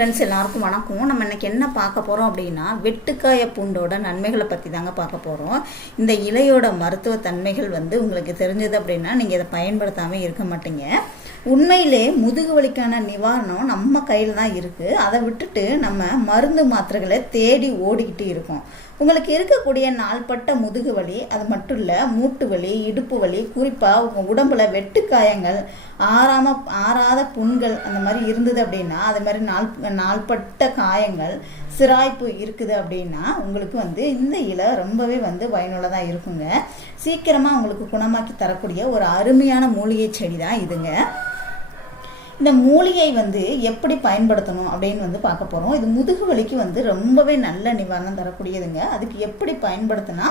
Friends எல்லாருக்கும் வணக்கம். நம்ம இன்னைக்கு என்ன பார்க்க போகிறோம் அப்படின்னா வெட்டுக்காய பூண்டோட நன்மைகளை பற்றி தாங்க பார்க்க போகிறோம் இந்த இலையோட மருத்துவ தன்மைகள் வந்து உங்களுக்கு தெரிஞ்சது அப்படின்னா நீங்கள் இதை பயன்படுத்தாமல் இருக்க மாட்டீங்க. உண்மையிலே முதுகு வலிக்கான நிவாரணம் நம்ம கையில் தான் இருக்குது அதை விட்டுட்டு நம்ம மருந்து மாத்திரைகளை தேடி ஓடிக்கிட்டு இருக்கோம். உங்களுக்கு இருக்கக்கூடிய நாள்பட்ட முதுகு வலி அது மட்டும் இல்லை மூட்டு வலி இடுப்பு வலி குறிப்பாக உங்கள் உடம்புல வெட்டுக்காயங்கள் ஆறாம ஆறாத புண்கள் அந்த மாதிரி இருந்தது அப்படின்னா அது மாதிரி நாள் நாள்பட்ட காயங்கள் சிராய்ப்பு இருக்குது அப்படின்னா உங்களுக்கு வந்து இந்த இலை ரொம்பவே வந்து பயனுள்ளதாக இருக்குங்க. சீக்கிரமாக உங்களுக்கு குணமாக்கி தரக்கூடிய ஒரு அருமையான மூலிகை செடி தான் இதுங்க. இந்த மூலிகை வந்து எப்படி பயன்படுத்தணும் அப்படின்னு வந்து பார்க்க போகிறோம் இது முதுகு வலிக்கு வந்து ரொம்பவே நல்ல நிவாரணம் தரக்கூடியதுங்க. அதுக்கு எப்படி பயன்படுத்தினா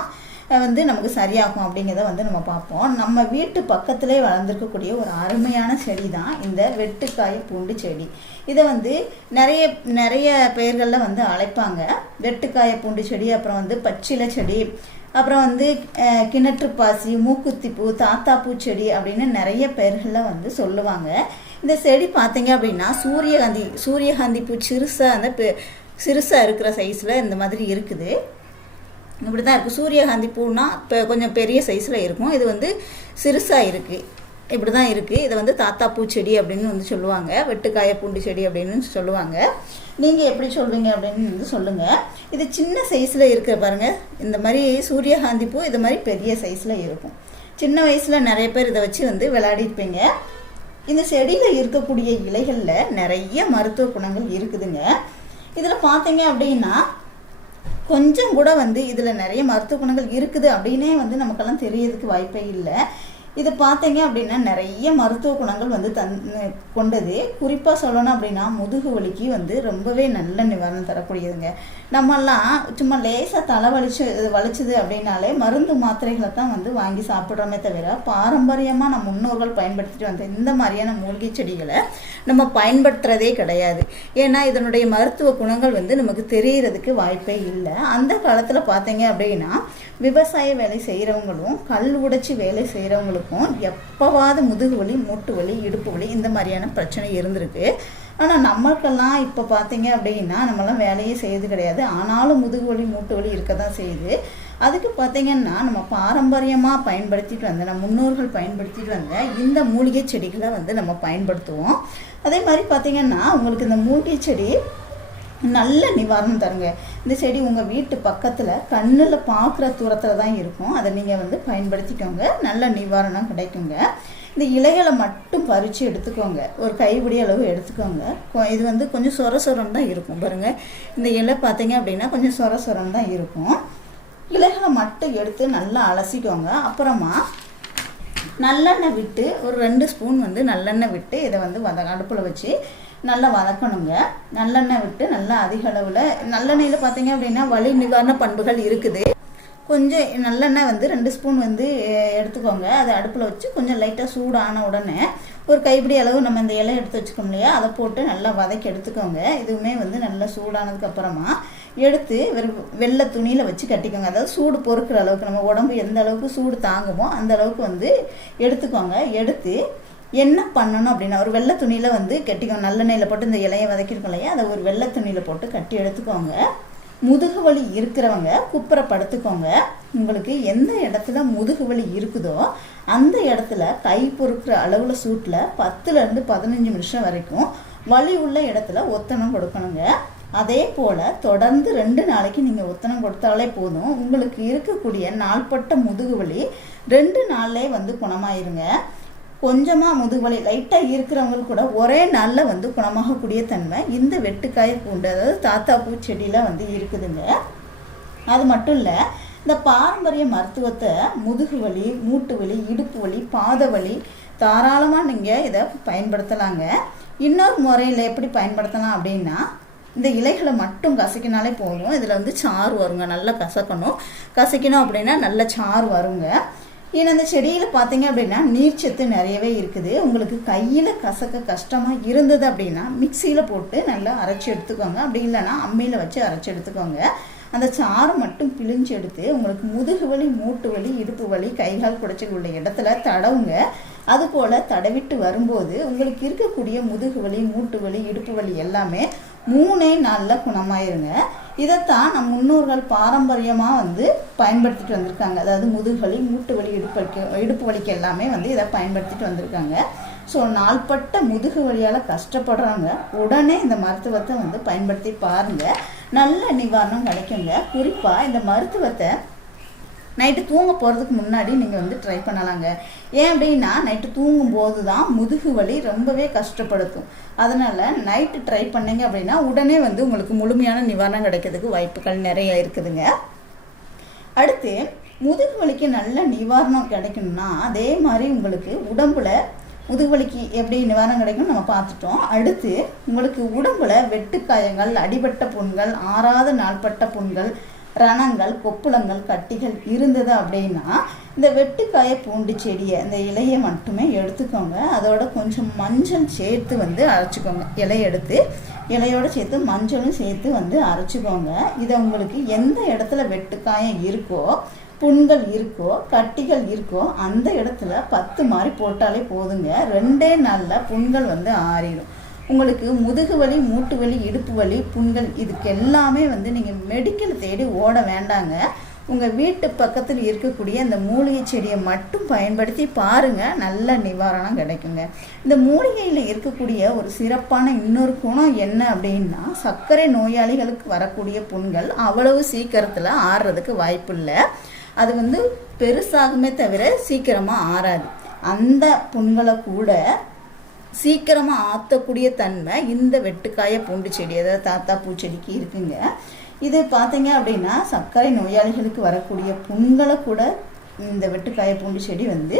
வந்து நமக்கு சரியாகும் அப்படிங்கிறத வந்து நம்ம பார்ப்போம். நம்ம வீட்டு பக்கத்திலே வளர்ந்துருக்கக்கூடிய ஒரு அருமையான செடி தான் இந்த வெட்டுக்காய பூண்டு செடி. இதை வந்து நிறைய நிறைய பெயர்களில் வந்து அழைப்பாங்க. வெட்டுக்காய பூண்டு செடி அப்புறம் வந்து பச்சிலை செடி அப்புறம் வந்து கிணற்று பாசி மூக்குத்தி பூ தாத்தா பூ செடி அப்படின்னு நிறைய பெயர்களில் வந்து சொல்லுவாங்க. இந்த செடி பார்த்தீங்க அப்படின்னா சூரியகாந்தி சூரியகாந்தி பூ சிறுசாக அந்த பெ சிறுசாக இருக்கிற சைஸில் இந்த மாதிரி இருக்குது. இப்படி தான் இருக்குது சூரியகாந்தி பூனா இப்போ கொஞ்சம் பெரிய சைஸில் இருக்கும். இது வந்து சிறுசாக இருக்குது இப்படி தான் இருக்குது இதை வந்து தாத்தா பூச்செடி அப்படின்னு வந்து சொல்லுவாங்க. வெட்டுக்காய பூண்டு செடி அப்படின்னு சொல்லுவாங்க. நீங்கள் எப்படி சொல்லுவீங்க அப்படின்னு வந்து சொல்லுங்கள் இது சின்ன சைஸில் இருக்கிற பாருங்கள் இந்த மாதிரி சூரியகாந்தி பூ இது மாதிரி பெரிய சைஸில் இருக்கும். சின்ன வயசில் நிறைய பேர் இதை வச்சு வந்து விளையாடிருப்பீங்க. இந்த செடியில் இருக்கக்கூடிய இலைகளில் நிறைய மருத்துவ குணங்கள் இருக்குதுங்க. இதில் பார்த்தீங்க அப்படின்னா கொஞ்சம் கூட வந்து இதில் நிறைய மருத்துவ குணங்கள் இருக்குது அப்படின்னே வந்து நமக்கெல்லாம் தெரியறதுக்கு வாய்ப்பே இல்லை. இது பார்த்தீங்க அப்படின்னா நிறைய மருத்துவ குணங்கள் வந்து தன் கொண்டது. குறிப்பாக சொல்லணும் அப்படின்னா முதுகு வலிக்கு வந்து ரொம்பவே நல்ல நிவாரணம் தரக்கூடியதுங்க. நம்மெல்லாம் சும்மா லேசாக தலை வலிச்சு வலிச்சுது அப்படின்னாலே மருந்து மாத்திரைகளை தான் வந்து வாங்கி சாப்பிட்றோமே தவிர பாரம்பரியமாக நம்ம முன்னோர்கள் பயன்படுத்திட்டு வந்த இந்த மாதிரியான மூலிகை செடிகளை நம்ம பயன்படுத்துறதே கிடையாது. ஏன்னா இதனுடைய மருத்துவ குணங்கள் வந்து நமக்கு தெரியறதுக்கு வாய்ப்பே இல்லை. அந்த காலத்தில் பார்த்தீங்க அப்படின்னா விவசாய வேலை செய்கிறவங்களும் கல் உடைச்சி வேலை செய்கிறவங்களுக்கும் எப்போவாவது முதுகு வலி மூட்டு வலி இடுப்பு வலி இந்த மாதிரியான பிரச்சனை இருந்திருக்கு. ஆனால் நம்மளுக்கெல்லாம் இப்போ பார்த்தீங்க அப்படின்னா நம்மளாம் வேலையே செய்யறது கிடையாது. ஆனாலும் முதுகு வலி மூட்டு வலி இருக்க தான் செய்யுது. அதுக்கு பார்த்தீங்கன்னா நம்ம பாரம்பரியமாக பயன்படுத்திட்டு வந்த நம்ம முன்னோர்கள் பயன்படுத்திட்டு வந்த இந்த மூலிகை செடிகளை வந்து நம்ம பயன்படுத்துவோம். அதே மாதிரி பார்த்தீங்கன்னா உங்களுக்கு இந்த மூலிகை செடி நல்ல நிவாரணம் தருங்க. இந்த செடி உங்கள் வீட்டு பக்கத்தில் கண்ணில் பார்க்குற தூரத்தில் தான் இருக்கும். அதை நீங்கள் வந்து பயன்படுத்திக்கோங்க. நல்ல நிவாரணம் கிடைக்குங்க. இந்த இலைகளை மட்டும் பறித்து எடுத்துக்கோங்க. ஒரு கைப்பிடி அளவு எடுத்துக்கோங்க. கொ- இது வந்து கொஞ்சம் சொர சொரம் தான் இருக்கும். பாருங்கள் இந்த இலை பார்த்தீங்க அப்படின்னா கொஞ்சம் சொர சொரம் தான் இருக்கும். இலைகளை மட்டும் எடுத்து நல்லா அலசிக்கோங்க. அப்புறமா நல்லெண்ணெய் விட்டு ஒரு ரெண்டு ஸ்பூன் வந்து நல்லெண்ணெய் விட்டு இதை வந்து வத அடுப்பில் வச்சு நல்லா வதக்கணுங்க. நல்லெண்ணெய் விட்டு நல்லா அதிக அளவில் நல்லெண்ணெயில் பார்த்தீங்க அப்படின்னா வலி நிவாரண பண்புகள் இருக்குது. கொஞ்சம் நல்லெண்ணெய் வந்து ரெண்டு ஸ்பூன் வந்து எடுத்துக்கோங்க. அதை அடுப்பில் வச்சு கொஞ்சம் லைட்டாக சூடான உடனே ஒரு கைப்பிடி அளவு நம்ம இந்த இலை எடுத்து வச்சுக்கோம் இல்லையா? அதை போட்டு நல்லா வதக்கி எடுத்துக்கோங்க. இதுவுமே வந்து நல்லா சூடானதுக்கப்புறமா எடுத்து வெறும் வெள்ளை துணியில் வச்சு கட்டிக்கோங்க. அதாவது சூடு பொறுக்கிற அளவுக்கு நம்ம உடம்பு எந்த அளவுக்கு சூடு தாங்குமோ அந்த அளவுக்கு வந்து எடுத்துக்கோங்க. எடுத்து என்ன பண்ணணும் அப்படின்னா ஒரு வெள்ளை துணியில் வந்து கட்டிக்கோங்க. நல்லெண்ணெயில் போட்டு இந்த இலையை வதக்கிருக்கோம் இல்லையா? அதை ஒரு வெள்ளை துணியில் போட்டு கட்டி எடுத்துக்கோங்க. முதுகு வலி இருக்கிறவங்க குப்புற படுத்துக்கோங்க உங்களுக்கு எந்த இடத்துல முதுகு வலி இருக்குதோ அந்த இடத்துல கை பொறுக்கிற அளவில் சூட்டில் பத்துலேருந்து பதினஞ்சு நிமிஷம் வரைக்கும் வலி உள்ள இடத்துல ஒத்தனம் கொடுக்கணுங்க. அதே போல் தொடர்ந்து ரெண்டு நாளைக்கு நீங்கள் ஒத்தனம் கொடுத்தாலே போதும். உங்களுக்கு இருக்கக்கூடிய நாள்பட்ட முதுகு வலி ரெண்டு நாள்லே வந்து குணமாயிருங்க. கொஞ்சமாக முதுகுவலி லைட்டாக இருக்கிறவங்களுக்கு கூட ஒரே நாளில் வந்து குணமாகக்கூடிய தன்மை இந்த வெட்டுக்காய பூண்டு அதாவது தாத்தா பூ செடியில் வந்து இருக்குதுங்க. அது மட்டும் இல்லை இந்த பாரம்பரிய மருத்துவத்தை முதுகு வலி மூட்டு வலி இடுப்பு வலி பாத வலி தாராளமாக நீங்கள் இதை பயன்படுத்தலாங்க. இன்னொரு முறையில் எப்படி பயன்படுத்தலாம் அப்படின்னா இந்த இலைகளை மட்டும் கசக்கினாலே போதும். இதில் வந்து சாறு வருங்க நல்லா கசக்கணும். கசக்கினோம் அப்படின்னா நல்ல சாறு வருங்க. ஏன்னா அந்த செடியில் பார்த்தீங்க அப்படின்னா நீர்ச்சத்து நிறையவே இருக்குது. உங்களுக்கு கையில் கசக்க கஷ்டமாக இருந்தது அப்படின்னா மிக்சியில் போட்டு நல்லா அரைச்சி எடுத்துக்கோங்க. அப்படி இல்லைன்னா அம்மியில் வச்சு அரைச்சி எடுத்துக்கோங்க. அந்த சாறு மட்டும் பிழிஞ்சு எடுத்து உங்களுக்கு முதுகு வலி மூட்டு வலி இடுப்பு வலி கைகால் குடைச்சல் உள்ள இடத்துல தடவுங்க. அது போல் தடவிட்டு வரும்போது உங்களுக்கு இருக்கக்கூடிய முதுகு வலி மூட்டு வலி இடுப்பு வலி எல்லாமே மூணே நாளில் குணமாயிருங்க. இதைத்தான் நம் முன்னோர்கள் பாரம்பரியமாக வந்து பயன்படுத்திட்டு வந்திருக்காங்க. அதாவது முதுகலி மூட்டு வலி இடுப்பு இடுப்பு வலிக்கு எல்லாமே வந்து இதை பயன்படுத்திட்டு வந்திருக்காங்க. ஸோ நாள்பட்ட முதுகு வலியால் கஷ்டப்படுறவங்க உடனே இந்த மருத்துவத்தை வந்து பயன்படுத்தி பாருங்கள் நல்ல நிவாரணம் கிடைக்குங்க. குறிப்பாக இந்த மருத்துவத்தை நைட்டு தூங்க போகிறதுக்கு முன்னாடி நீங்கள் வந்து ட்ரை பண்ணலாங்க. ஏன் அப்படின்னா நைட்டு தூங்கும்போது தான் முதுகு வலி ரொம்பவே கஷ்டப்படுத்தும். அதனால் நைட்டு ட்ரை பண்ணிங்க அப்படின்னா உடனே வந்து உங்களுக்கு முழுமையான நிவாரணம் கிடைக்கிறதுக்கு வாய்ப்புகள் நிறைய இருக்குதுங்க. அடுத்து முதுகு வலிக்கு நல்ல நிவாரணம் கிடைக்கணும்னா அதே மாதிரி உங்களுக்கு உடம்புல முதுகு வலிக்கு எப்படி நிவாரணம் கிடைக்கும்னு நம்ம பார்த்துட்டோம். அடுத்து உங்களுக்கு உடம்புல வெட்டுக்காயங்கள் அடிபட்ட புண்கள் ஆறாத நாள்பட்ட புண்கள் ரணங்கள் கொப்புளங்கள் கட்டிகள் இருந்தது அப்படின்னா இந்த வெட்டுக்காய பூண்டு செடியை இந்த இலையை மட்டுமே எடுத்துக்கோங்க. அதோட கொஞ்சம் மஞ்சள் சேர்த்து வந்து அரைச்சிக்கோங்க. இலையை எடுத்து இலையோடு சேர்த்து மஞ்சளும் சேர்த்து வந்து அரைச்சிக்கோங்க. இதை உங்களுக்கு எந்த இடத்துல வெட்டுக்காயம் இருக்கோ புண்கள் இருக்கோ கட்டிகள் இருக்கோ அந்த இடத்துல பத்து மாதிரி போட்டாலே போதுங்க. ரெண்டே நாளில் புண்கள் வந்து ஆறிடும். உங்களுக்கு முதுகு வலி மூட்டு வலி இடுப்பு வலி புண்கள் இதுக்கு எல்லாமே வந்து நீங்கள் மெடிக்கல் தேடி ஓட வேண்டாங்க. உங்கள் வீட்டு பக்கத்தில் இருக்கக்கூடிய இந்த மூலிகை செடியை மட்டும் பயன்படுத்தி பாருங்கள் நல்ல நிவாரணம் கிடைக்குங்க. இந்த மூலிகையில் இருக்கக்கூடிய ஒரு சிறப்பான இன்னொரு குணம் என்ன அப்படின்னா சர்க்கரை நோயாளிகளுக்கு வரக்கூடிய புண்கள் அவ்வளவு சீக்கிரத்தில் ஆறுறதுக்கு வாய்ப்பு இல்லை. அது வந்து பெருசாகுமே தவிர சீக்கிரமாக ஆறாது. அந்த புண்களை கூட சீக்கிரமாக ஆற்றக்கூடிய தன்மை இந்த வெட்டுக்காய பூண்டு செடி அதாவது தாத்தா பூச்செடிக்கு இருக்குங்க. இது பார்த்தீங்க அப்படின்னா சர்க்கரை நோயாளிகளுக்கு வரக்கூடிய புண்களை கூட இந்த வெட்டுக்காய பூண்டு செடி வந்து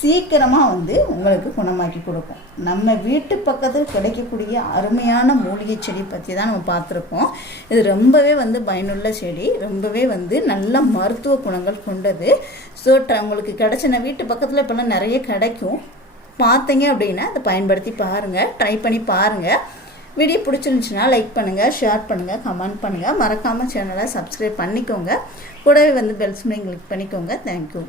சீக்கிரமாக வந்து உங்களுக்கு குணமாக்கி கொடுக்கும். நம்ம வீட்டு பக்கத்தில் கிடைக்கக்கூடிய அருமையான மூலிகை செடி பற்றி தான் நம்ம பார்த்துருக்கோம். இது ரொம்பவே வந்து பயனுள்ள செடி ரொம்பவே வந்து நல்ல மருத்துவ குணங்கள் கொண்டது. ஸோ உங்களுக்கு கிடைச்சின வீட்டு பக்கத்தில் இப்போல்லாம் நிறைய கிடைக்கும். பார்த்தீங்க அப்படின்னா அதை பயன்படுத்தி பாருங்கள் ட்ரை பண்ணி பாருங்கள் வீடியோ பிடிச்சிருந்துச்சுன்னா லைக் பண்ணுங்கள் ஷேர் பண்ணுங்கள் கமெண்ட் பண்ணுங்கள் மறக்காமல் சேனலை சப்ஸ்கிரைப் பண்ணிக்கோங்க. கூடவே வந்து பெல் சிம்லையும் கிளிக் பண்ணிக்கோங்க. Thank you